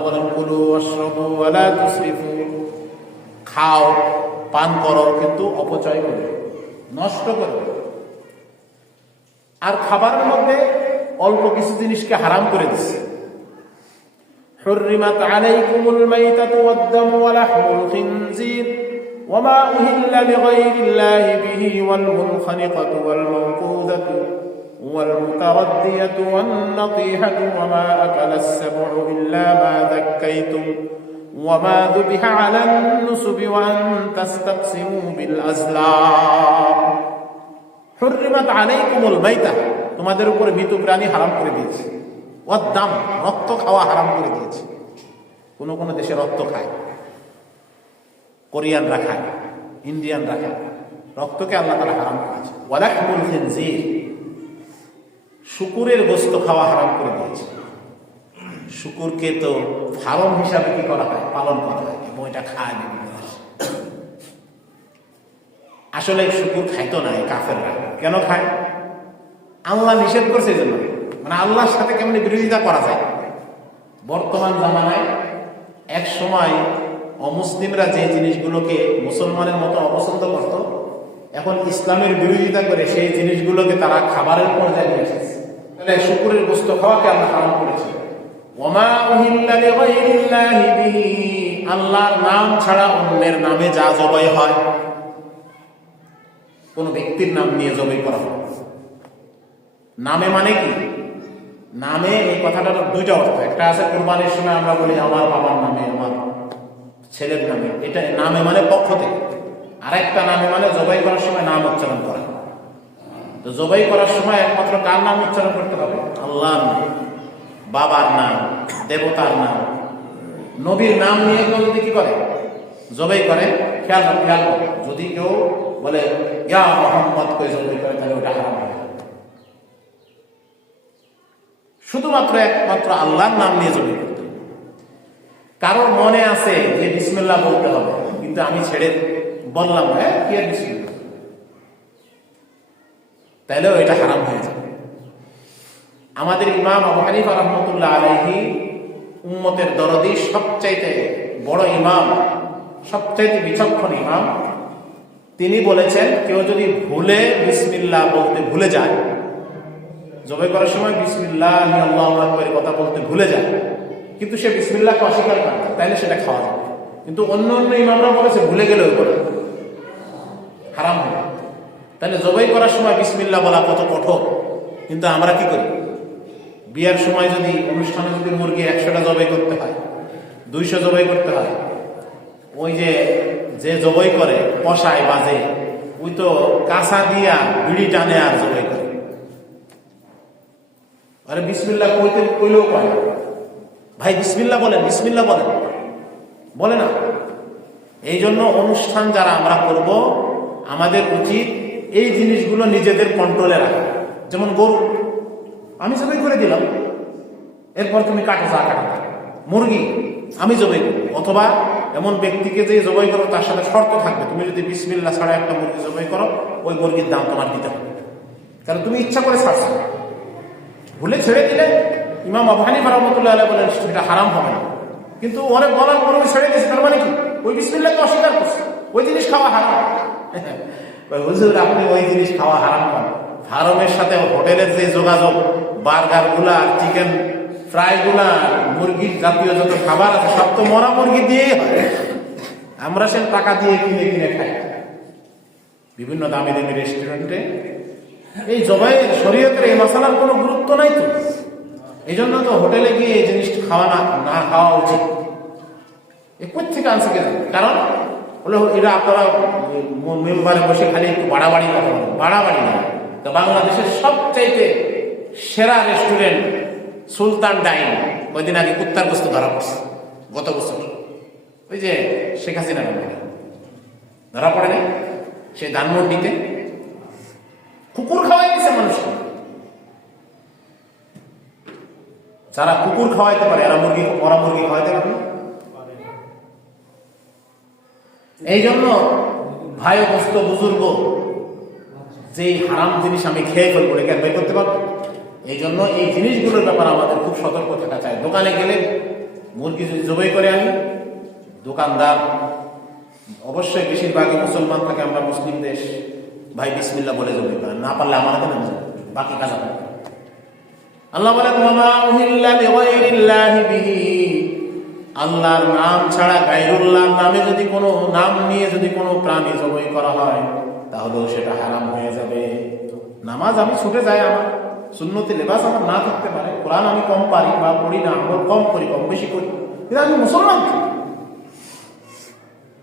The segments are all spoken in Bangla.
আল্লাহ বলেন কুলু ওয়াশরাবু ওয়া লা তুসরিফু, খাও পান করো কিন্তু অপচয় করো, নষ্ট করো। আর খাবারের মধ্যে অল্প কিছু জিনিসকে হারাম করে দিচ্ছে। হুররিমাত আলাইকুমুল মাইতাতু ওয়াদ-দামু ওয়া লাহমুল খিনজির ওয়া মা উহিল্লা লিগাইরিল্লাহি বিহি ওয়াল মুনখানিকাতু ওয়াল মাওকুদাতু ওয়াল মুতারাদ্দিয়াতু ওয়ান নাতিহাতু ওয়া মা আকালাস সাবউ ইল্লা মা যাক্কাইতুম ওয়া মা যুবিহা আলান নুসুবি ওয়া আন তাস্তাকসিমু বিল আজলাম। হুররিমাত আলাইকুমুল মাইতা, তোমাদের উপরে মৃত প্রাণী হারাম করে দিয়েছে। ওয়াদ-দাম, রক্ত খাওয়া হারাম করে দিয়েছে। কোন কোন দেশে রক্ত খায়, কোরিয়ানরা খায়, ইন্ডিয়ানরা খায়, রক্তকে আল্লাহ তাআলা হারাম করেছে। ওয়া লাহমুল খিনজির, শুকুরের গোশত খাওয়া হারাম করে দিয়েছে। শুকুরকে তো ফার্ম হিসাবে কি করা হয়, পালন করা হয় এবং এটা খায় বিভিন্ন দেশে। আসলে শুকুর খাইতো না এই কাফেররা। কেন খায়? আল্লাহ নিষেধ করছে এই জন্য। মানে আল্লাহর সাথে কেমন বিরোধিতা করা যায়। বর্তমান জামানায় এক সময় অমুসলিমরা যে জিনিসগুলোকে মুসলমানের মতো অপছন্দ করত, এখন ইসলামের বিরোধিতা করে সেই জিনিসগুলোকে তারা খাবারের পর্যায়ে নিয়ে এসেছে। তাহলে শুকুরের গোশত খাওয়াকে আল্লাহ হারাম করেছে। ওয়ামা উহিল্লা লিগাইরিল্লাহি বিহি, আল্লাহর নাম ছাড়া অন্যের নামে যা জবাই হয়, কোন ব্যক্তির নাম নিয়ে জবাই করা হয়। নামে মানে কি? নামে এই কথাটার দুইটা অর্থ। একটা আছে কুরবানির সময় আমরা বলি আমার বাবার নামে, আমার ছেলের নামে, এটা নামে মানে পক্ষ থেকে। আর একটা নামে মানে জবাই করার সময় নাম উচ্চারণ করা। তো জবাই করার সময় একমাত্র কার নাম উচ্চারণ করতে হবে? আল্লাহর নাম, বাবার নাম, দেবতার নাম। নবীর নাম নিয়ে কেউ যদি কি করে, জবাই করে, খেয়াল করে, যদি কেউ বলে ইয়া মুহাম্মদ কই জবাই করে, তাহলে ওটা হারাম হবে। শুধুমাত্র একমাত্র আল্লাহর নাম নিয়ে জবাই করতে হবে। কারোর মনে আছে যে বিসমিল্লাহ বলতে হবে, কিন্তু আমি ছেড়ে বললাম হ্যাঁ কি আর বিসমিল্লাহ, তাইলেও এটা হারাম হয়ে যাবে। আমাদের ইমাম আবু হানিফা রাহমাতুল্লাহ আলাইহি উম্মতের দরদি, সবচাইতে বড় ইমাম, সবচাইতে বিচক্ষণ ইমাম, তিনি বলেছেন কেউ যদি ভুলে বিসমিল্লাহ বলতে ভুলে যায়, জবাই করার সময় বিসমিল্লাহ আল্লাহু আকবার কথা বলতে ভুলে যায়, কিন্তু সে বিসমিল্লাহকে অস্বীকার করে, তাইলে সেটা খাওয়া যাবে। কিন্তু অন্য অন্য ইমামরা বলেছে ভুলে গেলেও করে হারাম হবে। তাহলে জবাই করার সময় বিসমিল্লাহ বলা কত কঠোর, কিন্তু আমরা কি করি? বিয়ার সময় যদি অনুষ্ঠানে যদি মুরগি 100টা জবাই করতে হয়, 200 জবাই করতে হয়, ওই যে জবাই করে কষায় বাজে, ওই তো কাঁচা দিয়া বিড়ি টানে আর জবাই করে। আরে বিসমিল্লাহ কইলেও কয় না, ভাই বিসমিল্লাহ বলেন, বিসমিল্লাহ বলেন, বলে না। এই জন্য অনুষ্ঠান যারা আমরা করব, আমাদের উচিত এই জিনিসগুলো নিজেদের কন্ট্রোলে রাখা। যেমন গরু আমি জবাই করে দিলাম, এরপর তুমি কাটো, যা কাটা। মুরগি আমি জবাই করি, অথবা এমন ব্যক্তিকে যে জবাই করো তার সাথে শর্ত থাকবে, তুমি যদি বিসমিল্লাহ ছাড়া একটা মুরগি জবাই করো, ওই মুরগির দাম তোমার দিতে হবে, কারণ তুমি ইচ্ছা করে ছাড়ছো। ভুলে ছেড়ে দিলে ইমাম আবু হানিফা রাহমাতুল্লাহ আলাইহি বলেন সেটা হারাম হবে না। কিন্তু অনেক বলার পরে ছেড়ে দিয়েছে, তার মানে কি? ওই বিসমিল্লাহকে অস্বীকার করছে, ওই জিনিস খাওয়া হারাম। হুজুর আপনি ওই জিনিস খাওয়া হারাম করেন? ফার্মের সাথে হোটেলের যে যোগাযোগ, বার্গার গুলা, চিকেন ফ্রাই গুলা, মুরগির জাতীয় যত খাবার আছে সব তো মরা মুরগি দিয়েই হয়। আমরা সে টাকা দিয়ে কিনে কিনে খাই বিভিন্ন দামি দামি রেস্টুরেন্টে। এই জবাইয়ের শরীয়তের এই মশালার কোনো গুরুত্ব নাই তো। এই জন্য তো হোটেলে গিয়ে এই জিনিস খাওয়া না খাওয়া উচিত। কোথা থেকে আনছে কে জানে? কারণ হলো এরা আপনারা মেম্বারে বসে খালি একটু বাড়াবাড়ি কথা বলেন, বাড়াবাড়ি না। তো বাংলাদেশের সবচাইতে সেরা রেস্টুরেন্ট সুলতান ডাইন, কয়দিন আগে কুত্তার গোস্ত ধরা পড়ছে, গত বছর ওই যে শেখ হাসিনা ধরা পড়ে নাই, সে ধানমন্ডিতে কুকুর খাওয়াই দিয়েছে মানুষকে। যারা কুকুর খাওয়াইতে পারে এরা মরা মুরগি খাওয়াইতে পারে। এই জন্য ভাই বস্ত বুজুর্গ, যেই হারাম জিনিস আমি খেয়ে ফেলবো এটা বের করতে পারবো। এই জন্য এই জিনিসগুলোর ব্যাপারে আমাদের খুব সতর্ক থাকা চাই। দোকানে গেলে মুরগি যদি জবাই করে আনি, দোকানদার অবশ্যই বেশিরভাগই মুসলমান থাকে, আমরা মুসলিম দেশ, ভাই বিসমিল্লাহ বলে জবাই করেন, না পারলে আমার হাতে নাম বাকি কাজ হবে। আল্লাহ বলেন ওয়ামা উহিল্লা লিগাইরিল্লাহি বিহি, আল্লাহর নাম ছাড়া গায়রুল্লাহর নামে যদি কোনো নাম নিয়ে যদি কোনো প্রাণী জবাই করা হয় তাহলেও সেটা হারাম হয়ে যাবে। নামাজ আমি ছুটে যাই, আমার সুন্নতি লেবাস আমার না থাকতে পারে, কোরআন আমি কম পারি বা পড়ি না, আমল কম করি, কম বেশি করি, কিন্তু আমি মুসলমান।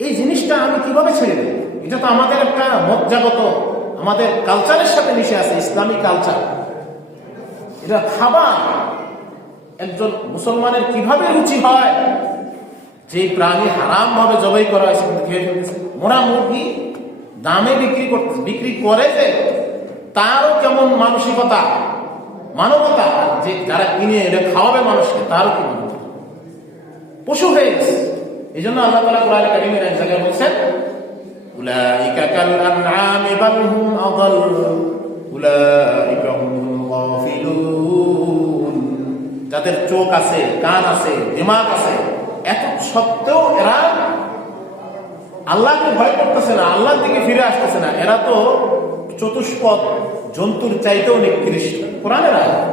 এই জিনিসটা আমি কিভাবে ছেড়ে দেব? এটা তো আমাদের একটা মজ্জাগত, আমাদের কালচারের সাথে মিশে আছে, ইসলামিক কালচার। এটা খাবার একজন মুসলমানের কিভাবে রুচি হয় যে প্রাণী হারাম ভাবে জবাই করা হয়েছে কিন্তু খেয়ে ফেলতেছে। মোরা মুরগি দামে বিক্রি করে যে তারও কেমন মানসিকতা, মানবতা, যে যারা কিনে এটা খাওয়াবে মানুষকে তারও কি মানবতা, পশু হয়ে গেছে। এই জন্য আল্লাহ তাআলা কোরআনে কারীমের এক জায়গায় বলছেন উলাইকা কাল আনআমি বাল হুম আযাল উলাইকা হুমুল গাফিলুন। যাদের চোখ আছে, কান আছে, দিমাগ আছে, এত সত্ত্বেও এরা আল্লাহকে ভয় করতেছে না, আল্লাহর দিকে ফিরে আসতেছে না, এরা তো চতুষ্পদ জন্তুর চাইতেও নিকৃষ্ট। কোরআনের আয়াত।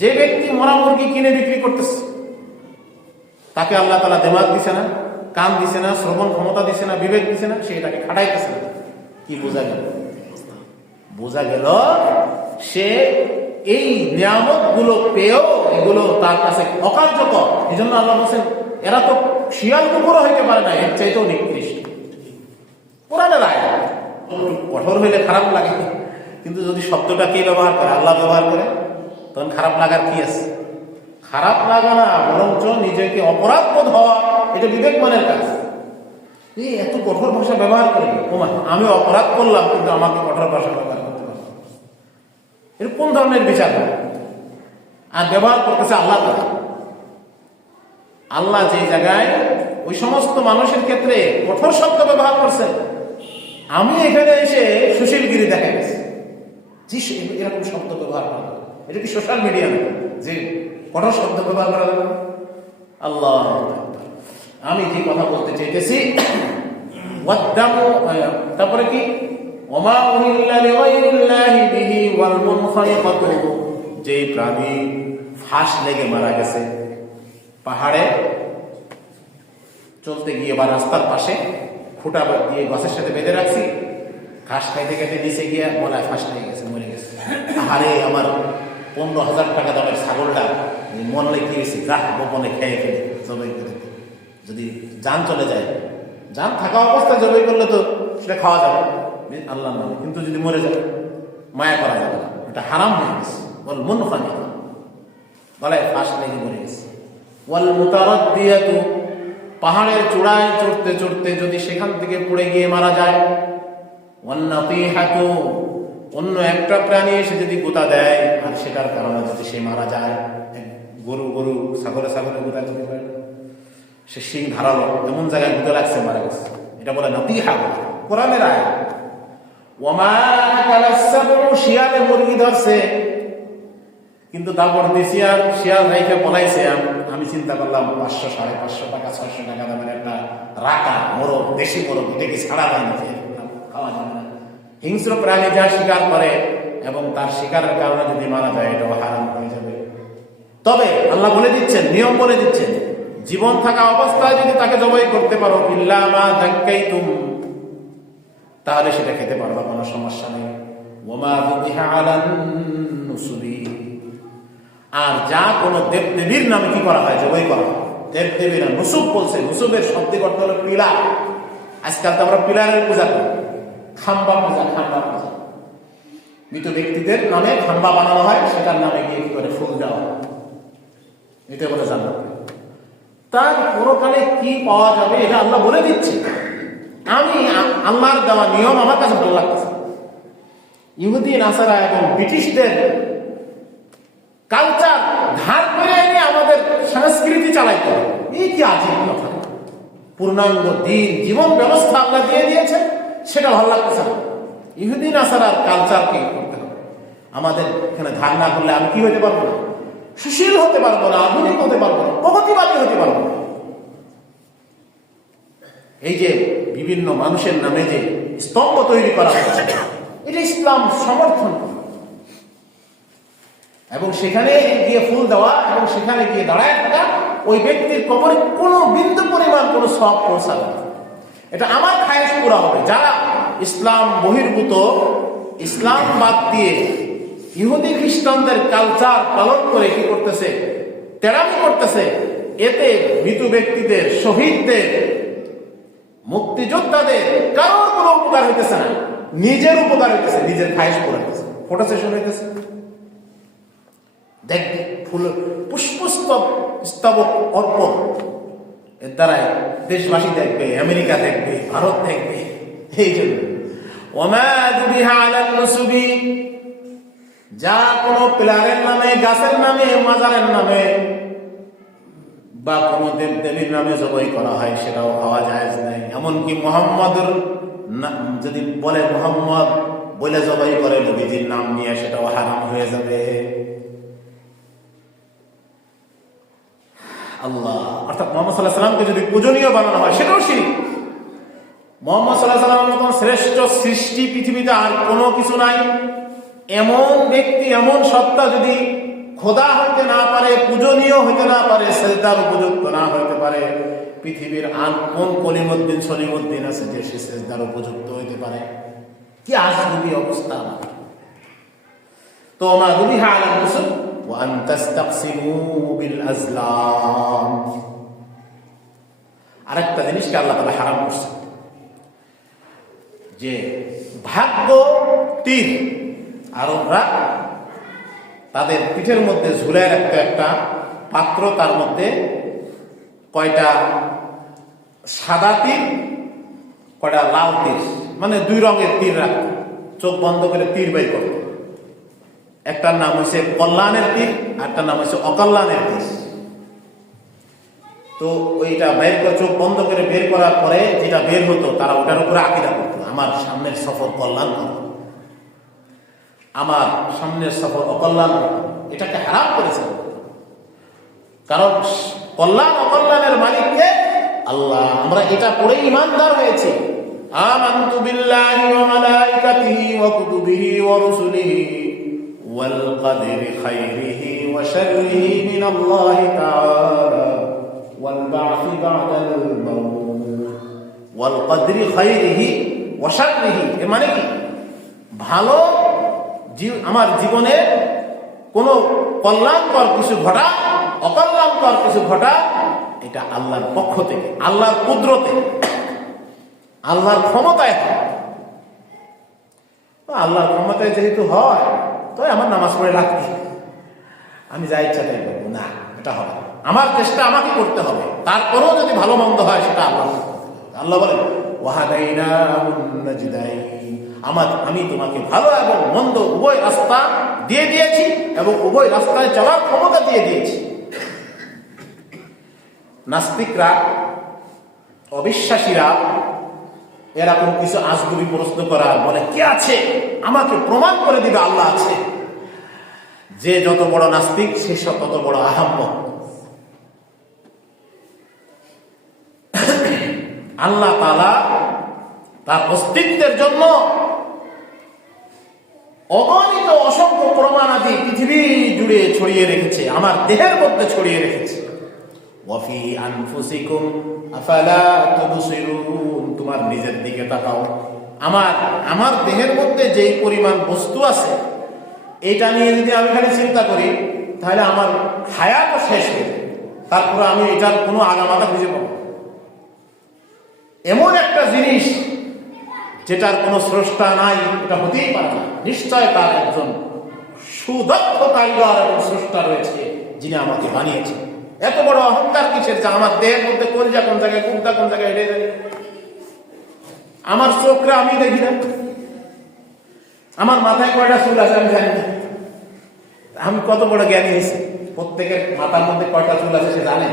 যে ব্যক্তি মরা মুরগি কিনে বিক্রি করতেছে তাকে আল্লাহ তাআলা দিমাগ দিছে না, কান দিছে না, শ্রবণ ক্ষমতা দিছে না, বিবেক দিছে না, সে এটাকে খাটাইতেছে না। কি বোঝা গেল? বোঝা গেল সে এই নিয়ামত গুলো পেয়েও এগুলো তার কাছে অকার্যকর। এই জন্য আল্লাহ বলছেন এরা তো শিয়াল কুকুরও হইতে পারে না, এর চাইতেও নিকৃষ্ট। কোরআনের আয়াত। কঠোর হইলে খারাপ লাগে, কিন্তু যদি শব্দটা কে ব্যবহার করে? আল্লাহ ব্যবহার করে, তখন খারাপ লাগার কি আছে? খারাপ লাগা না, বরঞ্চ নিজেকে অপরাধ বোধ হওয়া, এটা বিবেকমানের কাজ। এই এত কঠোর ভাষা ব্যবহার করি, ওমা আমি অপরাধ করলাম কিন্তু আমাকে কঠোর ভাষা ব্যবহার করতে পারলাম, এর কোন ধরনের বিচার? আর ব্যবহার করতেছে আল্লাহ তাআলা। আল্লাহ যে জায়গায় ওই সমস্ত মানুষের ক্ষেত্রে কঠোর শব্দ ব্যবহার করছেন, আমি এখানে এসে সুশীলগিরি দেখা গেছে জি এরকম শব্দ ব্যবহার করা, এটা কি সোশ্যাল মিডিয়া না যে কঠোর শব্দ ব্যবহার করা যাবে? আল্লাহ, আমি যে কথা বলতে চাইতেছি, তারপরে কি ওমা উহিল্লা লিগাইরিল্লাহি বিহি ওয়াল মুনখানিকাতু, যে প্রাণী ফাঁস লেগে মারা গেছে, পাহাড়ে চলতে গিয়ে বা রাস্তার পাশে খুঁটা দিয়ে গাছের সাথে বেঁধে রাখছি, ঘাস খাইতে খাইতে নিচে গিয়ে গলায় ফাঁস লেগে গেছে, মরে গেছে। আরে আমার 15,000 টাকা দামের ছাগলটা মরলে কি হয়েছে, যা গোপনে খেয়ে ফেলে জবাই করে। যদি জান চলে যায়, জান থাকা অবস্থায় জবাই করলে তো সেটা খাওয়া যাবে আল্লাহ নামে, কিন্তু যদি মরে যায় মায়া করা যাবে না, এটা হারাম হয়ে গেছে। ওয়াল মুনখানিকা, গলায় ফাঁস লেগে মরে গেছে। ওয়াল মুতারাদ্দিয়াতু, পাহাড়ের চূড়ায় চড়তে চড়তে যদি সেখান থেকে পড়ে গিয়ে মারা যায়। ওয়ান নাতিহাতু, অন্য একটা প্রাণী এসে যদি গোতা দেয় আর সেটার কারণে যদি সে মারা যায়, গরু ছাগলে গোতা দিতে পারে, সে শিং ধারালো এমন জায়গায় গুঁতে লাগছে, মারা গেছে, এটা বলে নাতিহা, কোরআনের আয়াত। ওয়ামা আকালাস সাবু, শিয়ালে মুরগি ধরছে কিন্তু তারপর দেশি আর শিয়াল রাইখে পলাইছে। আমি চিন্তা করলাম 500, 550 টাকা, 600 টাকা দামের একটা রাকা মোরগ, দেশি মোরগ, এটাকে ছাড়া যায় না, খাওয়া যাবে না। হিংস্র প্রাণী যা শিকার করে এবং তার শিকারের কারণে যদি মারা যায়, এটাও হারাম হয়ে যাবে। তবে আল্লাহ বলে দিচ্ছেন, নিয়ম বলে দিচ্ছেন, জীবন থাকা অবস্থায় যদি তাকে জবাই করতে পারো ইল্লা মা যাক্কাইতুম, তাহলে সেটা খেতে পারবা, কোনো সমস্যা নেই। ওয়ামা যুবিহা আলান নুসুবি, আর যা কোনো দেব দেবীর নামে কি করা হয়, জবাই করা হয়, দেব দেবীরা নুসুব বলছে, নুসুবের শব্দ করতে হলো পিলার। আজকাল তো আমরা পিলারের পূজা করি, খাম্বা পূজা, মৃত ব্যক্তিদের নামে খাম্বা বানানো হয়, সেটার নামে গিয়ে কি করে ফুল দেওয়া হয়, এটা বলে জান্নাত। তার পরকালে কি পাওয়া যাবে এটা আল্লাহ বলে দিচ্ছে। আমি আল্লাহর দেওয়া নিয়ম আমার কাছে ভালো লাগতেছে। ইহুদি নাসারা এবং ব্রিটিশদের কালচার ধার করে এনে আমাদের সংস্কৃতি চালাইতে হবে, এই কি আছে কথা? পূর্ণাঙ্গ দিন জীবন ব্যবস্থা আল্লাহ দিয়ে দিয়েছে, সেটা ভালো লাগতেছে না। ইহুদি নাসারার কালচার কি করতে হবে? আমাদের এখানে ধার না করলে আমি কি হইতে পারবো না? সুশীল হতে পারবো না, আধুনিক হতে পারবো না, প্রগতিবাদী হতে পারবো না। এই যে বিভিন্ন মানুষের নামে যে স্তম্ভ তৈরি করা হচ্ছে, এটা ইসলাম সমর্থন করে। এবং সেখানে গিয়ে ফুল দেওয়া এবং সেখানে গিয়ে দাঁড়ায় থাকা, ওই ব্যক্তির কবরে কোনো বিন্দু পরিমাণ কোনো সওয়াব পৌঁছাবে না। এটা আমার খায়েশ পুরা হবে। যারা ইসলাম বহির্ভূত, ইসলাম বাদ দিয়ে ইহুদি খ্রিস্টানদের কালচার পালন করে কি করতেছে, তেরামি করতেছে, এতে মৃত ব্যক্তিদের, শহীদদের, মুক্তিযোদ্ধাদের কারোর কোনো উপকার হইতেছে না, নিজের উপকার হইতেছে, নিজের খায়েশ পুরা হইতেছে, ফটো সেশন হইতেছে। দেখবে ফুল পুষ্পস্তবক অর্পণ, এর দ্বারাই দেশবাসী দেখবে, আমেরিকা দেখবে, ভারত দেখবে। এই জন্য যা কোন পিলারের নামে, গাছের নামে, মাজারের নামে বা কোন দেব দেবীর নামে জবাই করা হয়, সেটাও খাওয়া যায় নাই। এমনকি মোহাম্মদের যদি বলে মোহাম্মদ বলে জবাই করে নবীজির নাম নিয়ে, সেটাও হারাম হয়ে যাবে। আল্লাহ অর্থাৎ মোহাম্মদ সাল্লাল্লাহু আলাইহি সাল্লামকে যদি পূজনীয় বানানো হয়, সেটাও শিরক। মোহাম্মদ সাল্লাল্লাহু আলাইহি সাল্লামের মতন শ্রেষ্ঠ সৃষ্টি পৃথিবীতে আর কোনো কিছু নাই। এমন ব্যক্তি, এমন সত্তা যদি খোদা হইতে না পারে, পূজনীয় হইতে না পারে, সেজদার উপযুক্ত না হইতে পারে, পৃথিবীর আর কোন কলিমুদ্দিন সলিমুদ্দিন আছে যে সে সেজদার উপযুক্ত হইতে পারে? কি আজগুবি অবস্থা! তো মা দুবিহা আলাল মুসলিম ওয়া আন তাস্তাকসিমু বিল আজলাম। আরেকটা জিনিসকে আল্লাহ তাআলা হারাম করছে, যে ভাগ্য তীর আরবরা তাদের পিঠের মধ্যে ঝুলায় রাখতো একটা পাত্র, তার মধ্যে কয়টা সাদা তীর, কয়টা লাল তীর, মানে দুই রঙের তীর রাখতো, চোখ বন্ধ করে তীর বের করত। একটার নাম হচ্ছে কল্যাণের তীর, আরটার নাম হচ্ছে অকল্যাণের তীর। তো ওইটা বের করে, চোখ বন্ধ করে বের করার পরে যেটা বের হতো, তারা ওটার উপরে আকীদা করতো, আমার সামনের সফর কল্যাণ করো, আমার সামনের সফর অকল্যাণ করো। এটাকে হারাম করেছে, কারণ কল্যাণ অকল্যাণের মালিককে আল্লাহ। আমরা এটা পড়ে ঈমানদার হয়েছি, আমানতু বিল্লাহি ওয়া মালাইকাতিহি ওয়া কুতুবিহি ওয়া রুসুলিহি ওয়াল কদরি খাইরিহি ওয়া শাররিহি মিনাল্লাহি তাআলা ওয়াল বা'সি বা'দাল মাউত ওয়াল কদরি খাইরিহি ওয়া শাররিহি। এর মানে কি? ভালো আমার জীবনে কোন কল্যাণকর কিছু ঘটা, অকল্যাণকর কিছু ঘটা, এটা আল্লাহর পক্ষ থেকে, আল্লাহর কুদরতে, আল্লাহর ক্ষমতায় হয়। আল্লাহর ক্ষমতায় যেহেতু হয়, তো আমার নামাজ পড়ে লাগবে, আমি যা ইচ্ছা তাই করবো না, এটা হবে না। আমার চেষ্টা আমাকে করতে হবে, তারপরেও যদি ভালো মন্দ হয় সেটা আল্লাহ। আল্লাহ বলেন ওয়াহাদাইনাহুন নাজদাইন, আমি তোমাকে ভালো এবং মন্দ উভয় রাস্তা দিয়ে দিয়েছি এবং উভয় রাস্তায় চলার ক্ষমতা দিয়ে দিয়েছি। নাস্তিকরা, অবিশ্বাসীরা এরকম কিছু আজগুবি প্রশ্ন করা, বলে কি আছে, আমাকে প্রমাণ করে দিবে আল্লাহ আছে। যে যত বড় নাস্তিক, সে তত বড় আহাম্মক। আল্লাহ তাআলা তার অস্তিত্বের জন্য অগণিত অসংখ্য প্রমাণাদি পৃথিবী জুড়ে ছড়িয়ে রেখেছে, আমার দেহের মধ্যে ছড়িয়ে রেখেছে। ওয়াফি আনফুসিকুম আফালা তুবসিরুন, তোমার নিজের দিকে তাকাও। আমার দেহের মধ্যে যেই পরিমাণ বস্তু আছে, এটা নিয়ে যদি আমি খালি চিন্তা করি, তাহলে আমার হায়াত শেষ হয়ে যাবে, তারপরে আমি এটার কোনো আগামাথা খুঁজে পাবো। এমন একটা জিনিস যেটার কোনো স্রষ্টা নাই, এটা হতেই পারে না। নিশ্চয় তার একজন সুদক্ষ কারিগর এবং স্রষ্টা রয়েছে, যিনি আমাকে বানিয়েছেন। এত বড় অহংকার কিসের, যে আমার দেহের মধ্যে কলিজা কোন জায়গায়, কুকটা কোন জায়গায়, এটা জানি, আমার চোখে আমি দেখি না, আমার মাথায় কয়টা চুল আছে আমি জানি না। আমি কত বড় জ্ঞানী হয়েছি, প্রত্যেকের মাথার মধ্যে কয়টা চুল আছে সে জানে।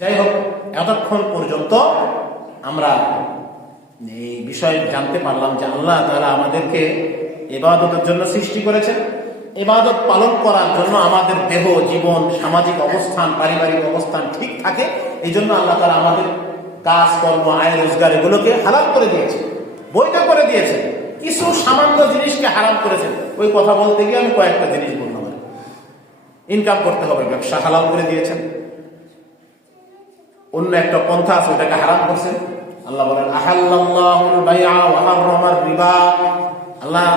যাই হোক, এতক্ষণ পর্যন্ত আমরা এই বিষয় জানতে পারলাম যে আল্লাহ তাআলা আমাদেরকে ইবাদতের জন্য সৃষ্টি করেছেন, ইবাদত পালন করার জন্য আমাদের দেহ, জীবন, সামাজিক অবস্থান, পারিবারিক অবস্থান ঠিক থাকে। এই জন্য আল্লাহ তাআলা আমাদের কাজ, কর্ম, আয়, রোজগার এগুলোকে হালাল করে দিয়েছে, বৈধ করে দিয়েছে। কিছু সামান্য জিনিসকে হারাম করেছেন। ওই কথা বলতে গিয়ে আমি কয়েকটা জিনিস বললাম। ইনকাম করতে হবে, ব্যবসা হালাল করে দিয়েছেন। অন্য একটা পন্থা আছে, ওটাকে হারাম করছেন। আল্লাহ বলেন আহাল্লাল্লাহুল বাইআ ওয়া হাররামার রিবা। আল্লাহ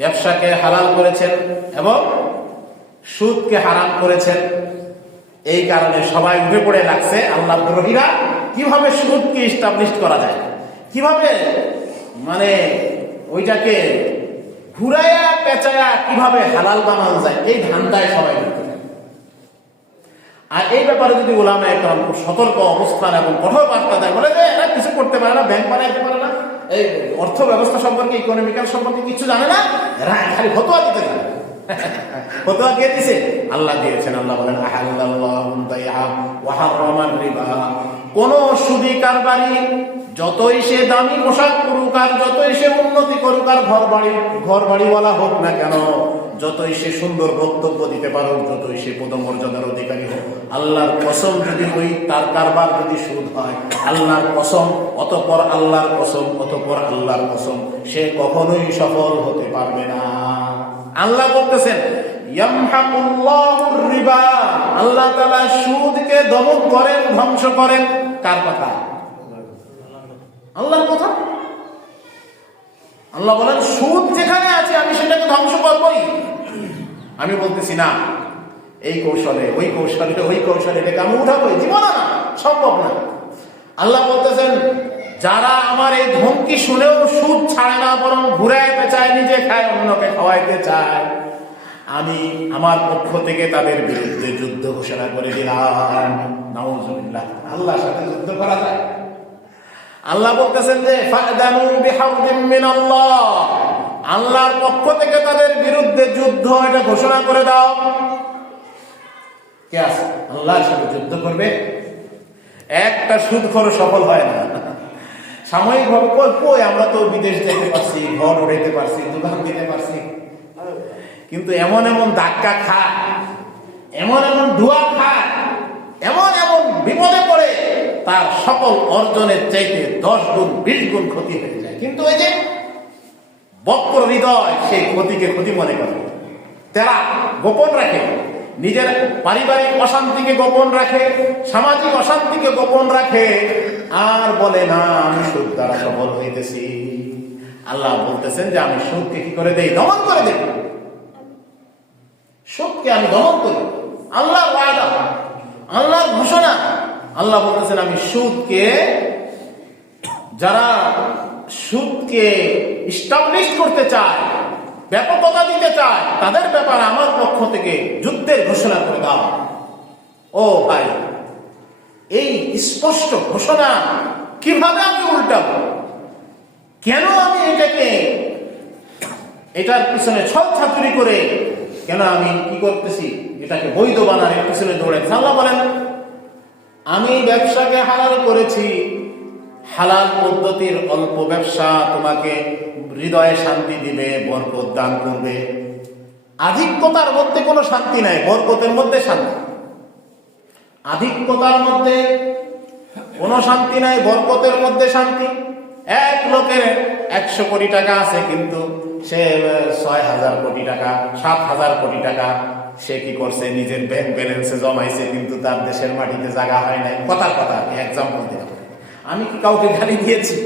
ব্যবসাকে হালাল করেছেন এবং সুদকে হারাম করেছেন। এই কারণে সবাই উঠে পড়ে লাগছে আল্লাহ বিরোধীরা কিভাবে সুদকে এস্টাবলিশ করা যায়, কিভাবে মানে ওইটাকে ঘুরায়া পেঁচায়া কিভাবে হালাল বানানো যায়, এই ধান্দায় সবাই ঢুকে যায়। আর এই ব্যাপারে যদি উলামায়ে কেরাম খুব সতর্ক অবস্থান এবং কঠোর বার্তা দেয়, বলে যে এরা কিছু করতে পারে না, ব্যাংক বানাইতে পারে না, এই অর্থ ব্যবস্থা সম্পর্কে, ইকোনমিক্যাল সম্পর্কে কিছু জানে না, এরা খালি ফতোয়া দিতে জানে। ফতোয়া কে দিয়েছে? আল্লাহ দিয়েছেন। আল্লাহ বলেন আহাল্লাল্লাহুল বাইআ ওয়া হাররামার রিবা। কোন সুদী কারবারি যতই সে দামি পোশাক পরুক আর যতই সে উন্নতি করুক আর ঘর বাড়িওয়ালা হোক না কেন, যতই সে সুন্দর বক্তব্য দিতে পারুক, যতই সে পদমর্যাদার অধিকারী হোক, আল্লাহর কসম যদি ওই তার কারবার যদি সুদ হয়, আল্লাহর কসম, অতঃপর আল্লাহর কসম, অতঃপর আল্লাহর কসম, সে কখনোই সফল হতে পারবে না। আল্লাহ বলতেছেন ইয়ামহাকুল্লাহুর রিবা। আল্লাহ তাআলা সুদকে দমন করেন, ধ্বংস করেন। কার কথা? আল্লাহর কথা। আল্লাহ বলেন সুদ যেখানে আছে আমি সেটাকে ধ্বংস করবই। আমি বলতেছি না এই কৌশলে, ওই কৌশলে, ওই কৌশলে এটাকে আমি উঠাবো, জীবন না, সম্ভব না। আল্লাহ বলতেছেন যারা আমার এই ধমকি শুনেও সুদ ছাড়ে না, বরং ঘুরায় পেঁচায় নিজে খায়, অন্যকে খাওয়াইতে চায়, আমি আমার পক্ষ থেকে তাদের বিরুদ্ধে যুদ্ধ ঘোষণা করে দিলাম। নাউযুবিল্লাহ। আল্লাহর সাথে যুদ্ধ করা যায়? আল্লাহ বলতেছেন যে ফাদানু বিহারবিন মিনাল্লাহ, আল্লাহর পক্ষ থেকে তাদের বিরুদ্ধে যুদ্ধ, এটা ঘোষণা করে দাও। কে আছে আল্লাহর সাথে যুদ্ধ করবে? একটা সুদখোর সফল হয় না। সাময়িক ভাবে কই আমরা তো বিদেশ যেতে পারছি, ঘর উড়াইতে পারছি, দোকান দিতে পারছি, কিন্তু এমন এমন ধাক্কা খায়, এমন এমন ধোয়া খায়, এমন এমন বিপদে পড়ে তার সকল অর্জনের চাইতে 10 গুণ 20 গুণ ক্ষতি হয়ে যায়। কিন্তু ওই যে বক্র হৃদয় সেই ক্ষতিকে ক্ষতি মনে করে, তারা গোপন রাখে, নিজের পারিবারিক অশান্তিকে গোপন রাখে, সামাজিক অশান্তিকে গোপন রাখে, আর বলে না আমি সুদ দ্বারা সফল হইতেছি। আল্লাহ বলতেছেন যে আমি সুদকে কি করে দেই? দমন করে দেই। সুদকে আমি দমন করি। আল্লাহর ওয়াদা, আল্লাহর ঘোষণা। আল্লাহ বলতেছেন আমি সুদকে, যারা সুদকে এস্টাবলিশ করতে চায়, ব্যাপকতা দিতে চায়, তাদের ব্যাপারে আমার পক্ষ থেকে যুদ্ধের ঘোষণা করে দাও। ও ভাই, এই স্পষ্ট ঘোষণা কিভাবে আমি উল্টাবো? কেন আমি এটার পিছনে ছল ছাতুরি করে কেন আমি কি করতেছি? এটাকে বৈধ বানানোর পিছনে দৌড়াচ্ছি। আল্লাহ বলেন আমি ব্যবসাকে হালাল করেছি। হালাল পদ্ধতির অল্প ব্যবসা তোমাকে হৃদয়ে শান্তি দিবে, বরকত দান করবে। আধিক্যতার মধ্যে কোনো শান্তি নাই, বরকতের মধ্যে শান্তি। আধিক্যতার মধ্যে কোনো শান্তি নাই, বরকতের মধ্যে শান্তি। এক লোকের 100 কোটি টাকা আছে, কিন্তু সে 6,000 কোটি টাকা, 7,000 কোটি টাকা সে কি করছে? নিজের ব্যাংক ব্যালেন্সে জমাইছে, কিন্তু তার দেশের মাটিতে জায়গা হয় নাই। কথার কথা এক্সাম্পল দিলাম। আমি কি কাউকে গালি দিয়েছি?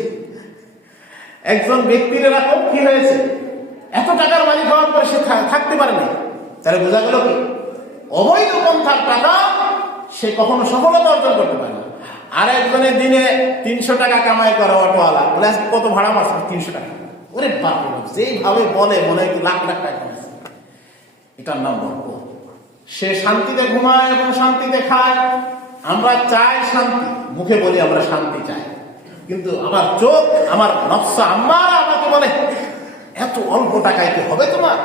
একজন ব্যক্তির এরকম কি হয়েছে, এত টাকার মালিক হওয়ার পরে সে থাকতে পারেনি। তাহলে বোঝা গেল কি অবৈধ পন্থার টাকা সে কখনো সফলতা অর্জন করতে পারে না। আর একজনের দিনে 300 টাকা কামাই করা অটোওয়ালা, বলে আজকে কত ভাড়া মাস? 300 টাকা। ওরে বাপ, যেইভাবে বলে মনে হয় লাখ লাখ টাকা। এটার নাম বরকত। সে শান্তিতে ঘুমায় এবং শান্তিতে খায়। আমরা চাই শান্তি, মুখে বলি আমরা শান্তি চাই, কিন্তু আমার চোখ, আমার নফস আম্মারা আমাকে বলে এত অল্প টাকায় কি হবে তোমার?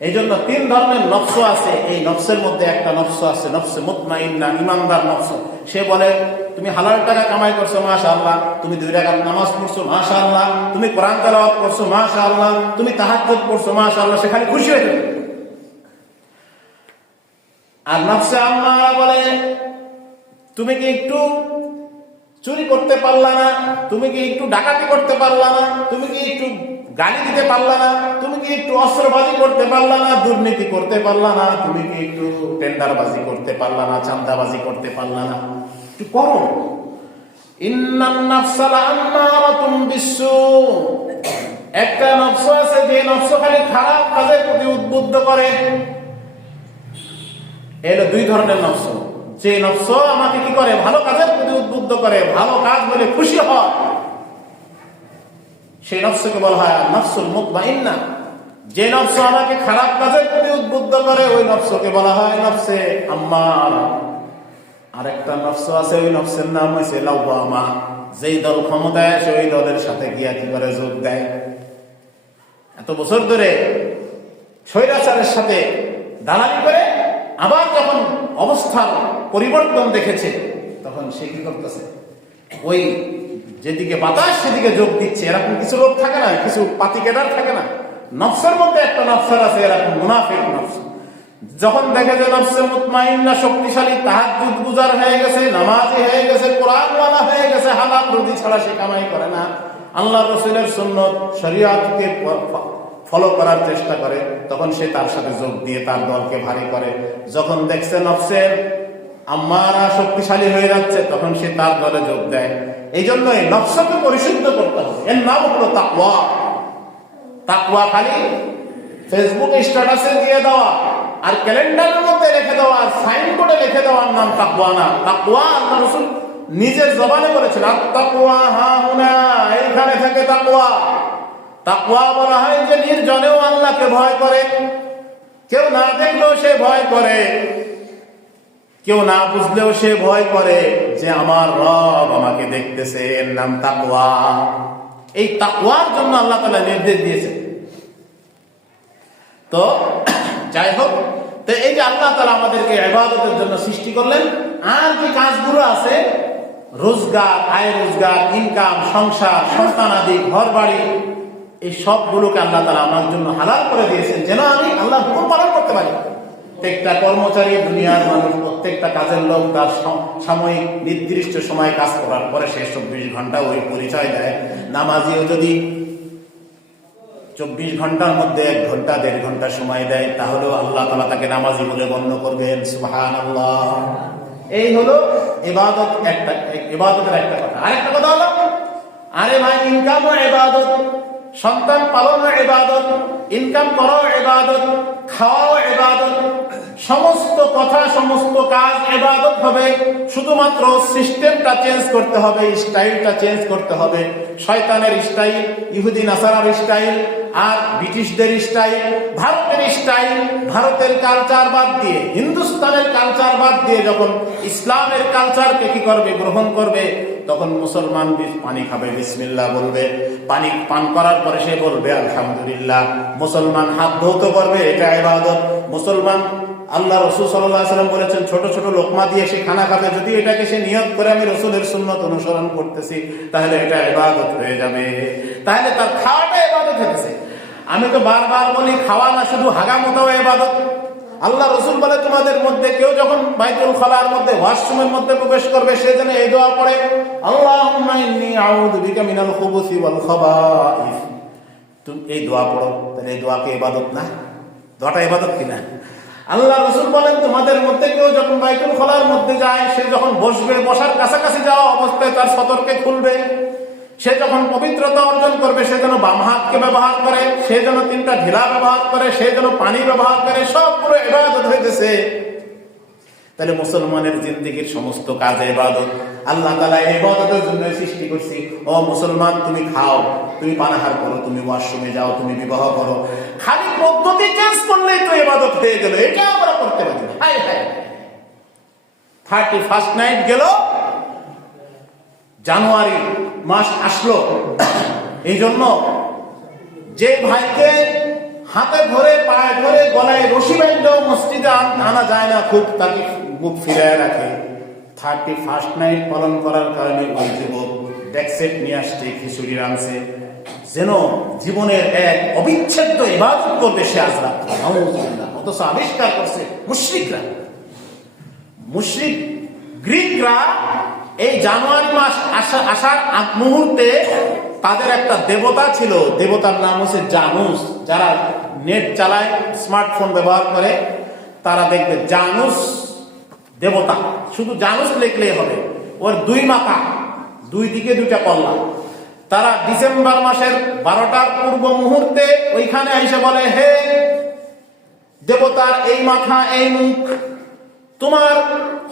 এই জন্য 3 ধরনের নফস আছে। এই নফসের মধ্যে একটা নফস আছে নফসে মুতমাইন্না, ইমানদার নফস। সে বলে তুমি হালাল টাকা কামাই করছো মাশাআল্লাহ, তুমি 2 রাকাত নামাজ পড়ছো মাশাআল্লাহ, তুমি কোরআন তেলাওয়াত করছো মাশাআল্লাহ, তুমি তাহাজ্জুদ পড়ছো মাশাআল্লাহ, সে খালি খুশি হয়ে যাবে। আর নফসে আম্মারা বলে তুমি কি একটু চুরি করতে পারলা না, তুমি কি একটু ডাকাতি করতে পারলা না, তুমি কি একটু গালি দিতে পারলা না, তুমি কি একটু অস্ত্রবাজি করতে পারলা না, দুর্নীতি করতে পারলা না, তুমি কি একটু টেন্ডারবাজি করতে পারলা না, চাঁদাবাজি করতে পারলা না, একটু করো। ইন্নান নাফসা লাআম্মারাতুম বিসসু, একটা নফস আছে যে নফস খালি খারাপ কাজের প্রতি উদ্বুদ্ধ করে। এর 2 ধরনের নফস। যে নফস আমাকে কি করে, ভালো কাজের প্রতি উদ্বুদ্ধ করে, ভালো কাজ বলে খুশি হয়, সেই নফসকে বলা হয় নফসুল মুতমাইন্না। যে নফস আমাকে খারাপ কাজের প্রতি উদ্বুদ্ধ করে ওই নফসকে বলা হয় নফসে আম্মারা। আরেকটা নফস আছে, ওই নফসের নাম হইছে লাওয়ামা। যেই দল ক্ষমতায় আসে ওই দলের সাথে গিয়া কি করে যোগ দেয়। এত বছর ধরে স্বৈরাচারের সাথে দালালি করে আবার যখন অবস্থার পরিবর্তন দেখেছে তখন সে কি করতেছে, ওই যেদিকে বাতাস সেদিকে যোগ দিচ্ছে। এরকম কিছু লোক থাকে না, কিছু পাতি কেডার থাকে না, নফসের মধ্যে একটা নফসার আছে এরকম মুনাফিক নফস। যখন দেখে যে নফসে মুতমাইন্না শক্তিশালী, তাহাজ্জুদ গুজার হয়ে গেছে, নামাজি হয়ে গেছে, কোরআনওয়ালা হয়ে গেছে, হালাল রুজি ছাড়া সে কামাই করে না, আল্লাহর রাসূলের সুন্নাত শরীয়তকে ফলো করার চেষ্টা করে, তখন সে তার সাথে যোগ দিয়ে তার দলকে ভারী করে। যখন দেখছে নফসের আম্মারা শক্তিশালী হয়ে যাচ্ছে তখন সে তার দলে যোগ দেয়। এই জন্য এই নফসকে পরিশুদ্ধ করতে হবে। এর নাম হলো তাকওয়া। তাকওয়া খালি ফেসবুকে স্ট্যাটাসে দিয়ে দেওয়া আর ক্যালেন্ডারের মধ্যে রেখে দেওয়া আর সাইন বোর্ডে লিখে দেওয়ার নাম তাকওয়া না। তাকওয়া আল্লাহর রাসূল নিজের জবানে বলেছেন, আত-তাকওয়া হাহুনা, এইখানে থেকে তাকওয়া। তাকওয়া বলা হয় যে নির্জনেও আল্লাহকে ভয় করে, কেউ না দেখলেও সে ভয় করে, কেউ না বুঝলেও সে ভয় করে যে আমার রব আমাকে দেখতেছে। এর নাম তাকওয়া। এই তাকওয়ার জন্য আল্লাহ তাআলা নির্দেশ দিয়েছে। তো যাই হোক, তো এই যে আল্লাহ তাআলা আমাদেরকে ইবাদতের জন্য সৃষ্টি করলেন, আর যে কাজগুলো আছে রোজগার, আয় রোজগার, ইনকাম, সংসার, সন্তানাদি, ঘর বাড়ি, এই সবগুলোকে আল্লাহ তাআলা আমার জন্য হালাল করে দিয়েছেন যেন আমি আল্লাহর হুকুম পালন করতে পারি। প্রত্যেকটা কর্মচারী, দুনিয়ার মানুষ, প্রত্যেকটা কাজের লোক তার সাময়িক নির্দিষ্ট সময় কাজ করার পরে সে 24 ঘন্টা ওই পরিচয় দেয়। নামাজিও যদি 24 ঘন্টার মধ্যে 1 ঘন্টা 1.5 ঘন্টা সময় দেয় তাহলেও আল্লাহ তাআলা তাকে নামাজি বলে গণ্য করবেন। সুবহানাল্লাহ। এই হলো ইবাদত। ইবাদতের একটা কথা। আরেকটা কথা হলো, আরে ভাই, ইনকামও ইবাদত, সন্তান পালনও ইবাদত, ইনকাম করাও ইবাদত, খাওয়াও ইবাদত, সমস্ত কথা সমস্ত কাজ ইবাদত হবে। শুধুমাত্র সিস্টেমটা চেঞ্জ করতে হবে, স্টাইলটা চেঞ্জ করতে হবে। শয়তানের স্টাইল, ইহুদি নাসারার স্টাইল, আর ব্রিটিশদের স্টাইল, ভারতের স্টাইল, ভারতের কালচার বাদ দিয়ে, হিন্দুস্তানের কালচার বাদ দিয়ে যখন ইসলামের কালচারকে কি করবে, গ্রহণ করবে, তখন মুসলমান পানি খাবে, বিসমিল্লাহ বলবে, পানি পান করার পরে সে বলবে আলহামদুলিল্লাহ। মুসলমান হাত ধৌত করবে, এটা ইবাদত। মুসলমান, আল্লাহ রাসূল সাল্লাল্লাহু আলাইহি ওয়াসাল্লাম বলেছেন, ছোট ছোট লোকমা দিয়ে সে খানা খাবে, যদি এটাকে সে নিয়ত করে আমি রাসূলের সুন্নাত অনুসরণ করতেছি তাহলে এটা ইবাদত হয়ে যাবে, তাহলে তার খাওয়াটা ইবাদত হতেছে। আমি তো বারবার বলি, খাওয়া না, শুধু হাগামোটাও ইবাদত। আল্লাহ রাসূল বলে, তোমাদের মধ্যে কেউ যখন বাইতুল খালার মধ্যে, ওয়াশরুমের মধ্যে প্রবেশ করবে সে যেন এই দোয়া পড়ে, আল্লাহুম্মা ইন্নী আউযু বিকা মিনাল খুবুসি ওয়াল খাবাইস। তুমি এই দোয়া পড়ো, তাহলে এই দোয়া কি ইবাদত না? দোয়াটা ইবাদত কিনা? আল্লাহ রাসূল বলেন, তোমাদের মধ্যে কেউ যখন বাইতুল খালার মধ্যে যায়, সে যখন বসবে, বসার কাছাকাছি যাওয়া অবস্থায় তার সতর্কে খুলবে। সে যখন পবিত্রতা অর্জন করবে সে যেন বাম হাতকে ব্যবহার করে, সে যেন 3টা ঢিলা ব্যবহার করে, সে যেন পানি ব্যবহার করে, সবগুলো ইবাদত হইতেছে। তাহলে মুসলমানের জিন্দেগীর সমস্ত কাজ ইবাদত। আল্লাহ তাআলা ইবাদতের জন্য সৃষ্টি করছি। ও মুসলমান, তুমি খাও, তুমি পানাহার করো, তুমি ওয়াশরুমে যাও, তুমি বিবাহ করো, খালি পদ্ধতি চেঞ্জ করলেই তো ইবাদত হয়ে গেল। এটা আমরা করতে পারি না। হায় হায়, 31st নাইট গেল, জানুয়ারি মাস আসলো। এই জন্য যে ভাইকে হাতে ধরে পায়ে ধরে গলায় রশি বেঁধেও মসজিদে আনা যায় না, খুব তাকে মুখ ফিরায় রাখে। 31st নাইট পালন করার কারণে ওই যুবক ডেক্সেট নিয়ে আসছে, খিচুড়ি রাঁধছে, যেন জীবনের এক অবিচ্ছেদ্য ইবাদত করবে সে আজ রাত্রে। অথচ আবিষ্কার করছে মুশরিকরা, মুশরিক গ্রিকরা এই জানুয়ারি মাস আসার আগ মুহূর্তে তাদের একটা দেবতা ছিল, দেবতার নাম হচ্ছে জানুস। যারা নেট চালায়, স্মার্টফোন ব্যবহার করে, তারা দেখবে জানুস দেবতা, শুধু জানুস লিখলেই হবে। ওর 2 মাথা, 2 দিকে 2টা কল্লা। তারা ডিসেম্বর মাসের 12টার পূর্ব মুহূর্তে ওইখানে এসে বলে, হে দেবতার এই মাথা এই মুখ, তোমার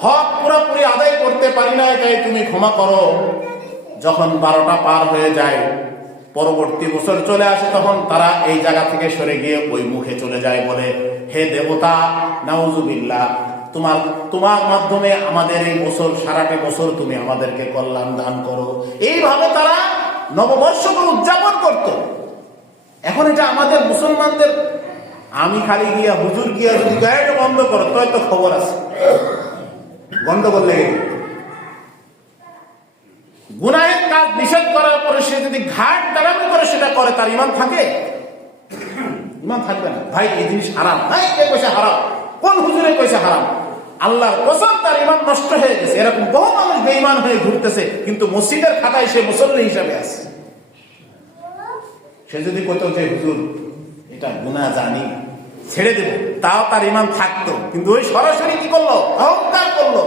হক পুরোপুরি আদায় করতে পারি না, তাই তুমি ক্ষমা করো। যখন 12টা পার হয়ে যায়, পরবর্তী বছর চলে আসে, তখন তারা এই জায়গা থেকে সরে গিয়ে ওই মুখে চলে যায়, বলে হে দেবতা নাউজুবিল্লাহ, তোমার মাধ্যমে আমাদের এই বছর, সারাটা বছর তুমি আমাদেরকে কল্যাণ দান করো। এইভাবে তারা নববর্ষকে উদযাপন করত। এখন এটা আমাদের মুসলমানদের, আমি খালি গিয়া হুজুর গিয়া যদি গাড়িটা বন্ধ করো তো খবর আছে, গন্ডগোল লেগে গেল। গুনাহের কাজ নিষেধ করার পরে সে যদি ঘাট দাঁড়ানো করে সেটা করে, তার ঈমান থাকে? ঈমান থাকবে না। ভাই এই জিনিস হারাম, ভাই কে কইছে হারাম? কোন হুজুরে কইছে হারাম? আল্লাহর কসম তার ঈমান নষ্ট হয়ে গেছে। এরকম বহু মানুষ বেঈমান হয়ে ঘুরতেছে, কিন্তু মসজিদের খাতায় সে মুসল্লি হিসাবে আছে। সে যদি কইতো যে হুজুর এটা গুনাহ জানি, ছেড়ে দেব, তাও তার ঈমান থাকতো। কিন্তু ওই সরাসরি কি করলো? অহংকার করলো,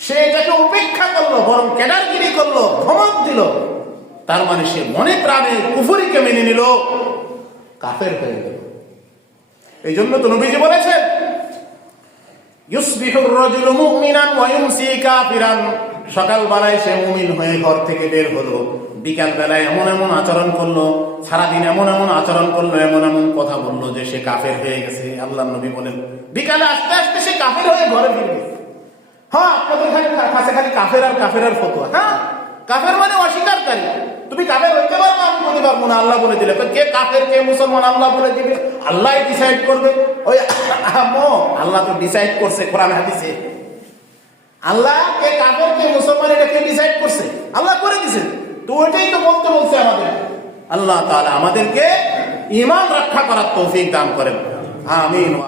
সে এটাকে উপেক্ষা করলো, বরং ক্যাডারগিরি করলো, ধমক দিল। তার মানে সে মনে প্রাণে কুফরিকে মেনে নিল, কাফের হয়ে গেল। এই জন্য তো নবীজি বলেছেন, ইউসবিহুর রাজুলু মুমিনান ওয়া ইউমসি কাফিরান। সকাল বেলায় সে মুমিন হয়ে ঘর থেকে বের হলো, বিকাল বেলায় এমন এমন আচরণ করলো, সারাদিন এমন এমন আচরণ করলো, এমন এমন কথা বললো যে সে কাফের হয়ে গেছে। আল্লাহর নবী বলেন, বিকালে আস্তে আস্তে সে কাফের হয়ে ঘরে ফিরবে। হ্যাঁ, আপনাদের কাছে খালি কাফের আর কাফের আর ফতোয়া। হ্যাঁ, কাফের মানে অস্বীকারী। তুমি কাফের হইতে পারবো, আমি বলতে পারবো না, আল্লাহ বলে দিলে। কে কাফের কে মুসলমান আল্লাহ বলে দিবে, আল্লাহ ডিসাইড করবে। ওই আল্লাহ তো ডিসাইড করছে কোরআন হাদিসে। আল্লাহ কে কাফের কে মুসলমান এটা কে ডিসাইড করছে? আল্লাহ করে দিছে। তো ওইটাই তো বলতে বলছে আমাদের। আল্লাহ তাআলা আমাদেরকে ঈমান রক্ষা করার তৌফিক দান করেন। আমিন।